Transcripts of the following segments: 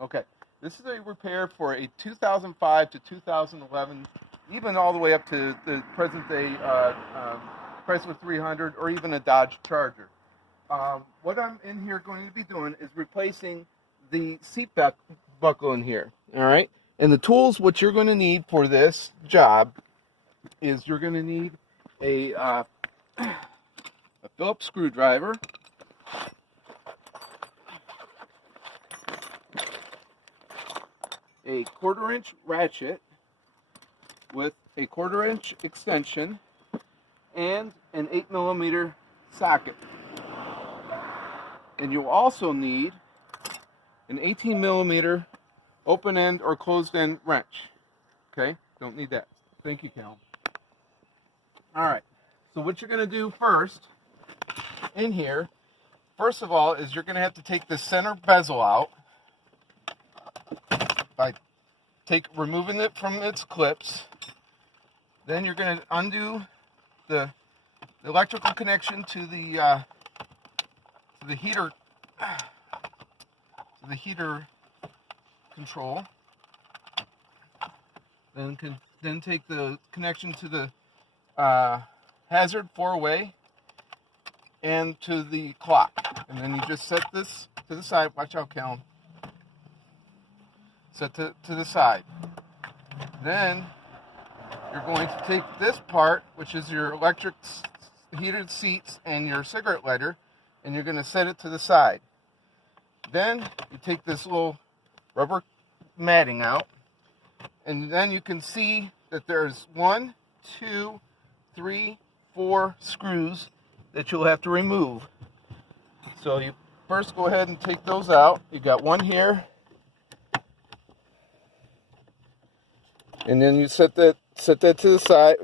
Okay, this is a repair for a 2005 to 2011, even all the way up to the present day Chrysler 300 or even a Dodge Charger. What I'm in here going to be doing is replacing the seat buckle in here. All right, and the tools what you're going to need for this job is you're going to need a Phillips screwdriver, a 1/4-inch ratchet with a 1/4-inch extension, and an 8mm socket. And you'll also need an 18mm open end or closed end wrench. Okay, don't need that. Thank you, Cal. All right, so what you're going to do first in here, first of all, is you're going to have to take the center bezel out by removing it from its clips. Then you're going to undo the electrical connection to the heater control. Then take the connection to the hazard 4-way and to the clock, and then you just set this to the side. Watch out, Cal. Set to the side. Then you're going to take this part, which is your electric heated seats and your cigarette lighter, and you're going to set it to the side. Then you take this little rubber matting out, and then you can see that there's 1, 2, 3, 4 screws that you'll have to remove. So you first go ahead and take those out. You got one here, and then you set that to the side,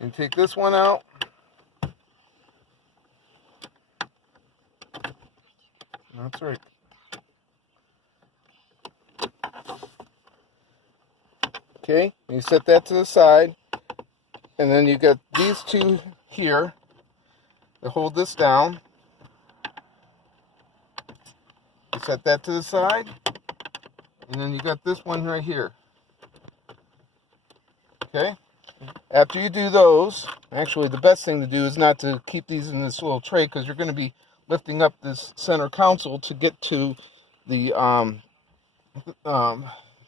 and take this one out. That's right. Okay, you set that to the side, and then you got these two here to hold this down. You set that to the side, and then you got this one right here. Okay, after you do those, actually the best thing to do is not to keep these in this little tray, because you're going to be lifting up this center console to get to the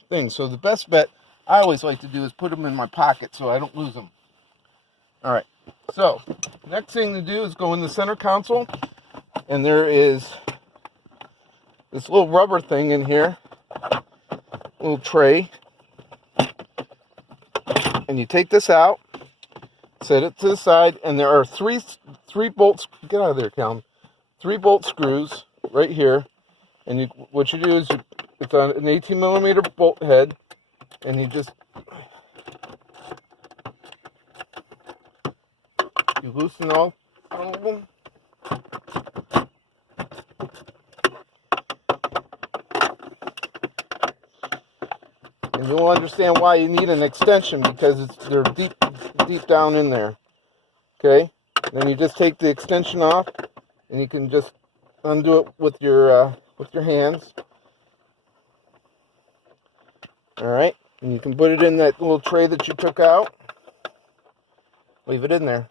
thing. So the best bet I always like to do is put them in my pocket so I don't lose them. All right, so next thing to do is go in the center console, and there is this little rubber thing in here, little tray, and you take this out, set it to the side, and there are three bolts. Get out of there, Calum. 3 bolt screws right here, and what you do is it's on an 18mm bolt head, and you loosen all of them. And you'll understand why you need an extension, because they're deep down in there. Okay, then you just take the extension off, and you can just undo it with your hands. All right, and you can put it in that little tray that you took out. Leave it in there.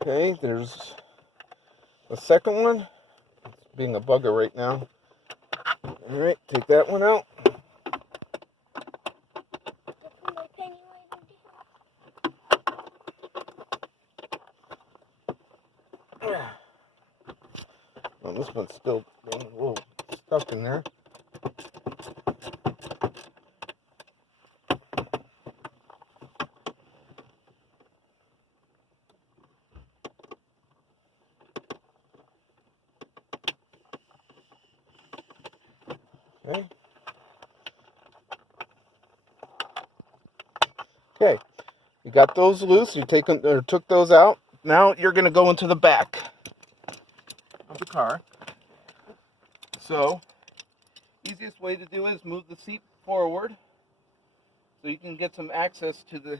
Okay, there's a second one. It's being a bugger right now. All right, take that one out. Well, this one's still a little stuck in there. Okay. Okay, you got those loose. You took those out. Now you're going to go into the back of the car. So, easiest way to do it is move the seat forward so you can get some access to the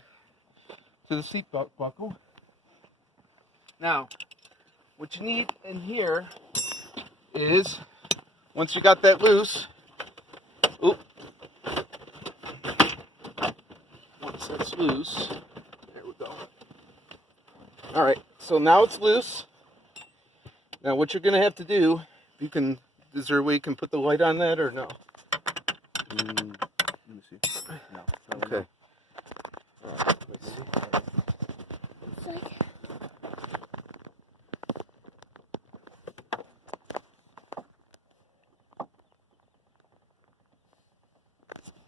seatbelt buckle. Now, what you need in here is, once you got that loose, once that's loose, there we go. All right, so now it's loose. Now what you're gonna have to do, you can, is there a way you can put the light on that or no? Let me see. No. Okay. All right, let's see.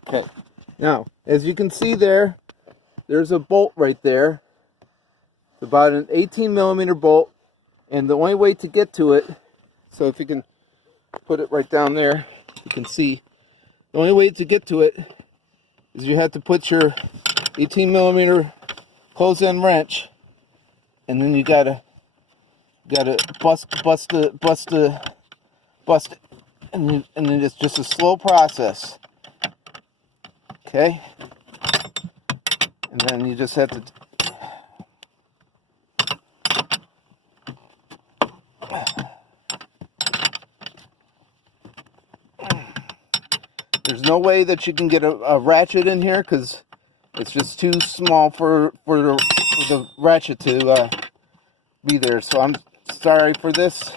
Okay, now, as you can see there, there's a bolt right there. It's about an 18 millimeter bolt, and the only way to get to it, so if you can put it right down there, you can see, the only way to get to it is you have to put your 18 millimeter close-end wrench, and then you gotta bust it, and then it's just a slow process. Okay, and then you just have to there's no way that you can get a ratchet in here because it's just too small for the ratchet to be there. So I'm sorry for this.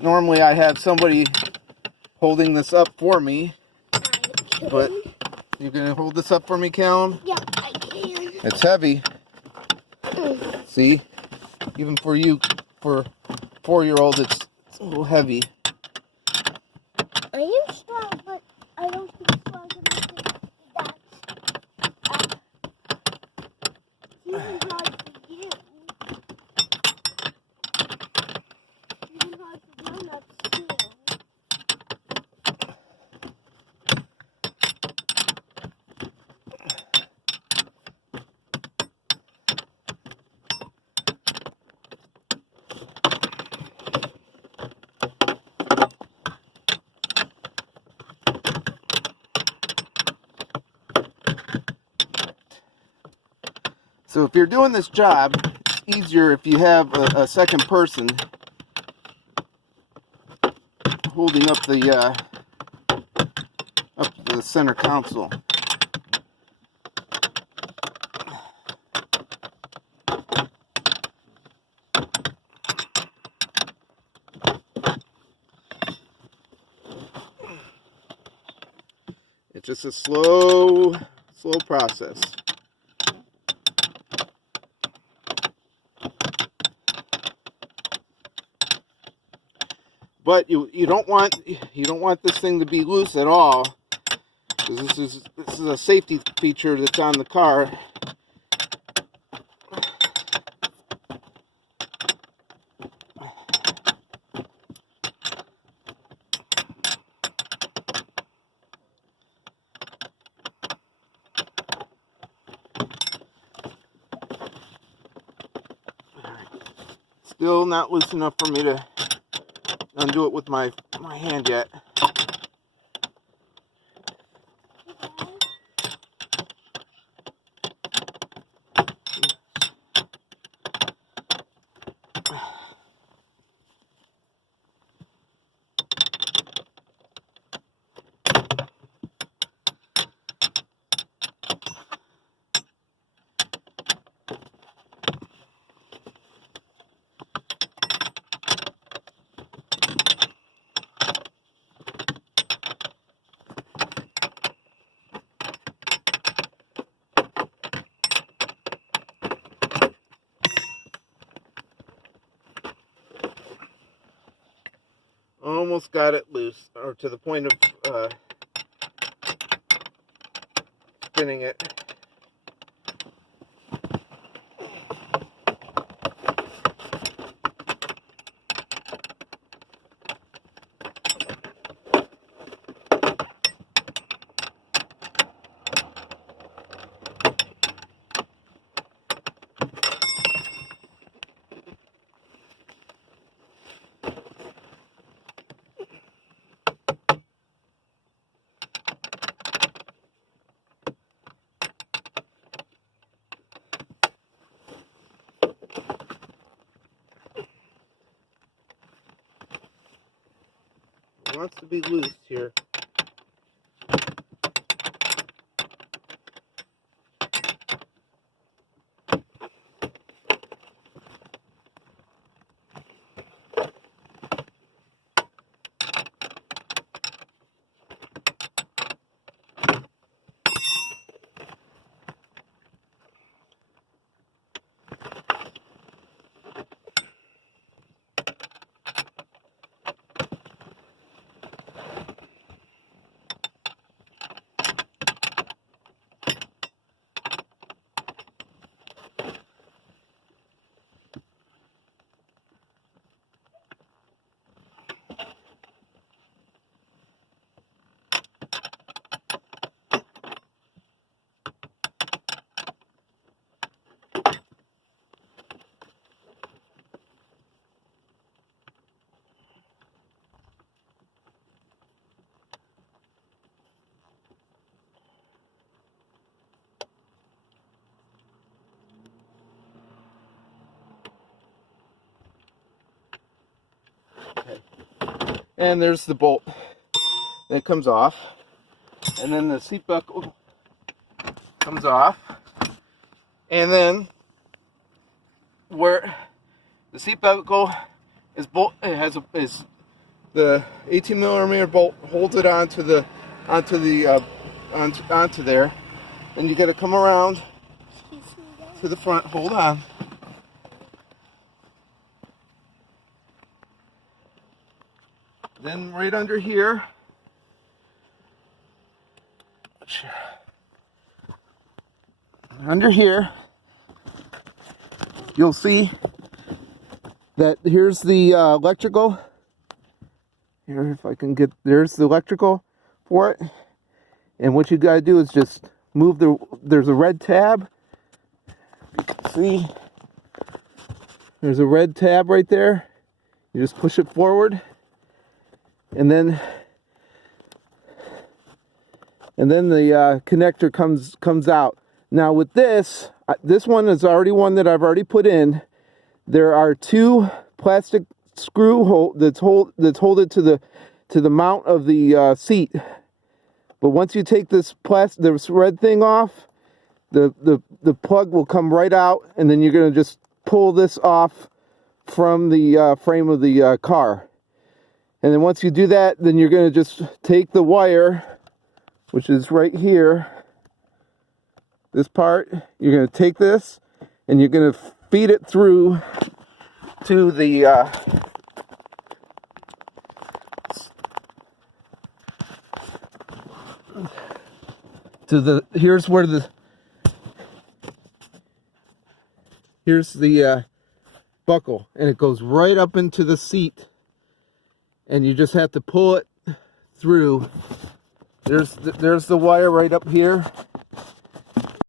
Normally I have somebody holding this up for me, but you're gonna hold this up for me, Callum? Yeah, I can. It's heavy. See, even for you, for 4-year-old, it's a little heavy. I am strong, but I don't think strong enough to that. Even hard for you. Even hard for grown-ups too. So if you're doing this job, it's easier if you have a second person holding up the center console. It's just a slow process. But you don't want this thing to be loose at all, because this is a safety feature that's on the car. Still not loose enough for me to undo it with my hand yet. Almost got it loose, or to the point of spinning it. wants to be loose here. And there's the bolt that comes off, and then the seat buckle comes off, and then where the seat buckle is is the 18mm bolt holds it onto there, and you got to come around to the front. Hold on. Then right under here, you'll see that here's the electrical. Here, if I can get, there's the electrical for it. And what you gotta do is just move there's a red tab. You can see, there's a red tab right there. You just push it forward. And then the connector comes out. Now with this one is already one that I've already put in. There are two plastic screw hole that's holded to the mount of the seat. But once you take this red thing off, the plug will come right out, and then you're gonna just pull this off from the frame of the car. And then once you do that, then you're going to just take the wire, which is right here, this part, you're going to take this, and you're going to feed it through to the, here's the buckle, and it goes right up into the seat. And you just have to pull it through. There's the wire right up here.